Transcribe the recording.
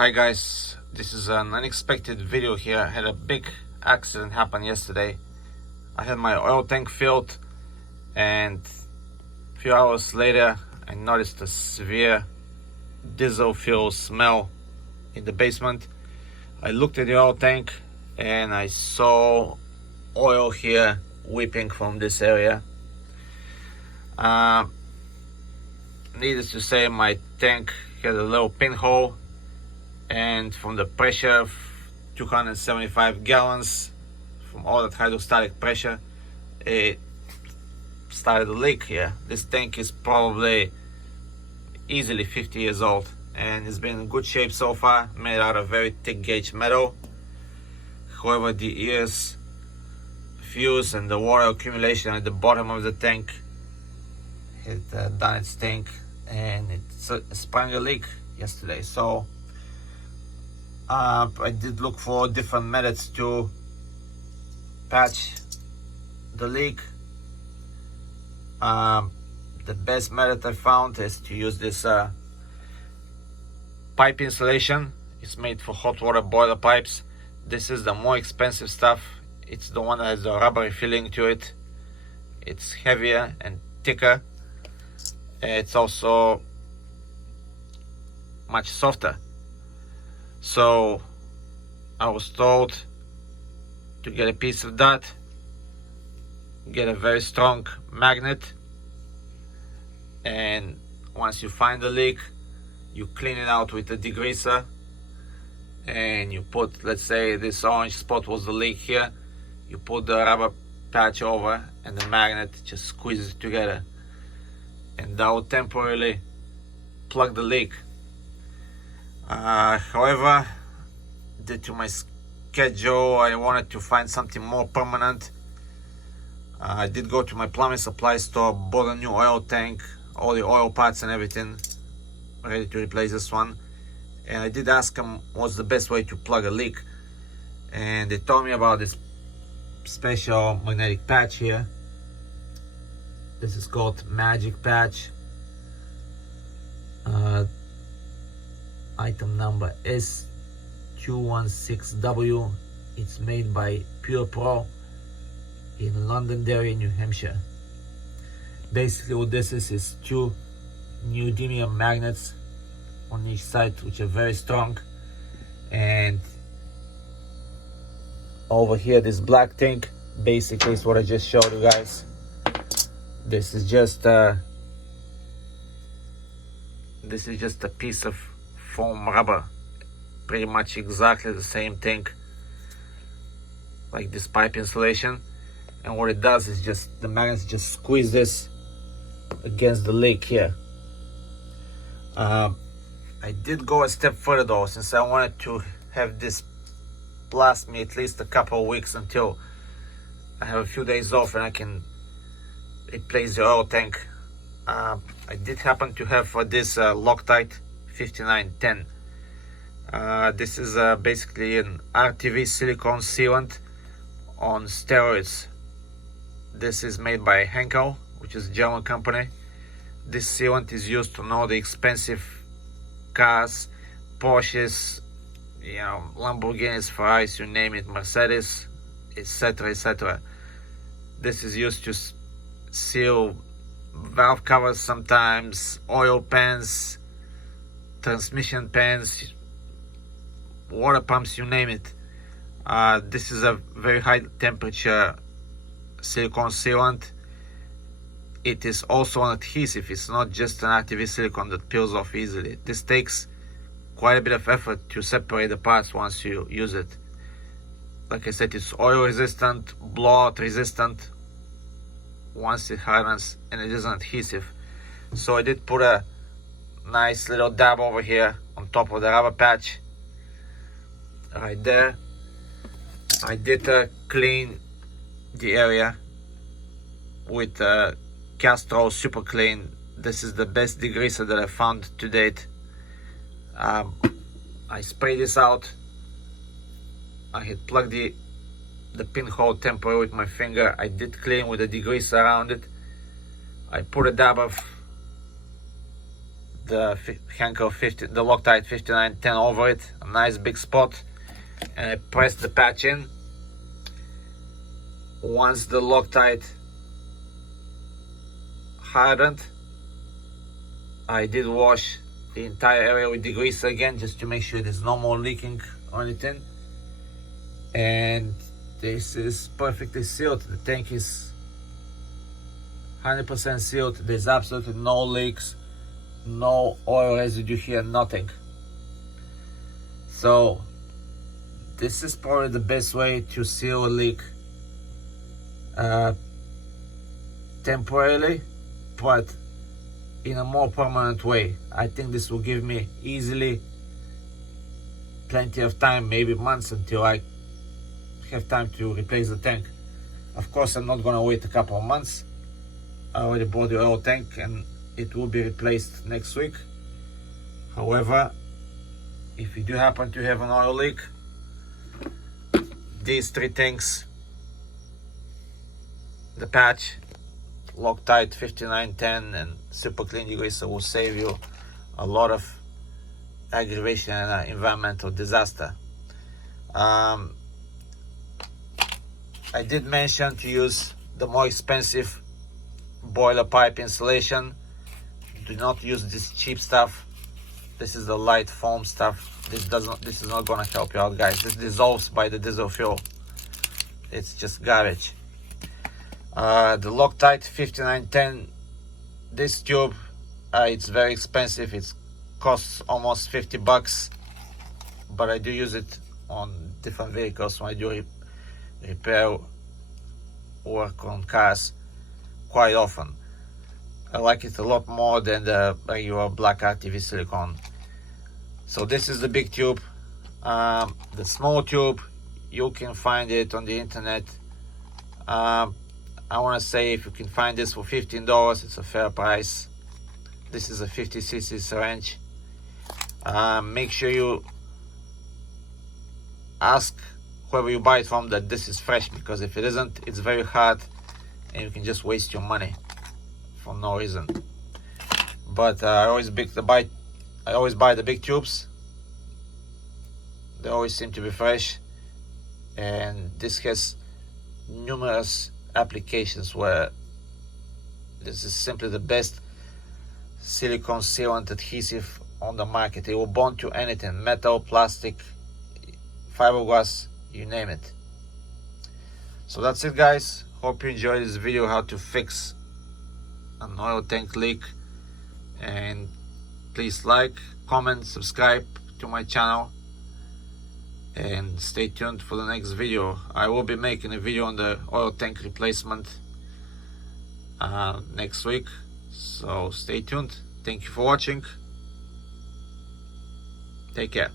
Hi guys, this is an unexpected video here. I had a big accident happen yesterday. I had my oil tank filled and a few hours later I noticed a severe diesel fuel smell in the basement. I looked at the oil tank and I saw oil here weeping from this area. Needless to say, my tank had a little pinhole, and from the pressure of 275 gallons, from all that hydrostatic pressure, it started a leak here. This tank is probably easily 50 years old and it's been in good shape so far, made out of very thick gauge metal. However, the ears, fuse and the water accumulation at the bottom of the tank had done its thing, and it sprung a leak yesterday. So I did look for different methods to patch the leak. The best method I found is to use this pipe insulation. It's made for hot water boiler pipes. This is the more expensive stuff. It's the one that has the rubbery feeling to it. It's heavier and thicker. It's also much softer. So I was told to get a piece of that, get a very strong magnet, and once you find the leak, you clean it out with a degreaser, and you put, let's say this orange spot was the leak here, you put the rubber patch over and the magnet just squeezes it together, and that will temporarily plug the leak. However, due to my schedule, I wanted to find something more permanent. I did go to my plumbing supply store, bought a new oil tank, all the oil parts and everything, ready to replace this one. And I did ask them what's the best way to plug a leak, and they told me about this special magnetic patch here. This is called Magic Patch. Item number S216W. It's made by Pure Pro in Londonderry, New Hampshire. Basically what this is two neodymium magnets on each side, which are very strong, and over here this black thing basically is what I just showed you guys. This is just a piece of foam rubber, pretty much exactly the same thing like this pipe insulation, and what it does is just the magnets just squeeze this against the leak here. I did go a step further though, since I wanted to have this last me at least a couple of weeks until I have a few days off and I can replace the oil tank. I did happen to have this Loctite 5910. This is basically an RTV silicone sealant on steroids. This is made by Henkel, which is a German company. This sealant is used on all the expensive cars, Porsches, Lamborghinis, Ferraris, you name it, Mercedes, etc., etc. This is used to seal valve covers sometimes, oil pans, transmission pans, water pumps, you name it. This is a very high temperature silicone sealant. It is also an adhesive. It's not just an RTV silicone that peels off easily. This takes quite a bit of effort to separate the parts once you use it. Like I said, it's oil resistant, blowout resistant once it hardens, and it is an adhesive. So I did put a nice little dab over here on top of the rubber patch right there. I did clean the area with Castrol Super Clean. This is the best degreaser that I found to date. I sprayed this out. I had plugged the pinhole temporarily with my finger. I did clean with a degreaser around it. I put a dab of the Henkel the Loctite 5910 over it, a nice big spot, and I press the patch in. Once the Loctite hardened, I did wash the entire area with degreaser again, just to make sure there's no more leaking or anything. And this is perfectly sealed. The tank is 100% sealed. There's absolutely no leaks, no oil residue here, nothing. So this is probably the best way to seal a leak temporarily, but in a more permanent way. I think this will give me easily plenty of time, maybe months, until I have time to replace the tank. Of course, I'm not gonna wait a couple of months. I already bought the oil tank and it will be replaced next week. However, if you do happen to have an oil leak, these three things, the patch, Loctite 5910 and super clean degreaser, will save you a lot of aggravation and environmental disaster. I did mention to use the more expensive boiler pipe insulation. Do not use this cheap stuff. This is the light foam stuff. This is not gonna help you out, guys. This dissolves by the diesel fuel. It's just garbage. The Loctite 5910, this tube, it's very expensive. It costs almost 50 bucks, but I do use it on different vehicles when I do repair work on cars quite often. I like it a lot more than the regular black RTV silicone. So this is the big tube. The small tube, you can find it on the internet. I want to say, if you can find this for $15, it's a fair price. This is a 50cc syringe. Make sure you ask whoever you buy it from that this is fresh, because if it isn't, it's very hard and you can just waste your money for no reason. But I always buy the big tubes. They always seem to be fresh, and this has numerous applications where this is simply the best silicone sealant adhesive on the market. It will bond to anything, metal, plastic, fiberglass, you name it. So that's it, guys. Hope you enjoyed this video, how to fix an oil tank leak. And please like, comment, subscribe to my channel, and stay tuned for the next video. I will be making a video on the oil tank replacement next week, so stay tuned. Thank you for watching. Take care.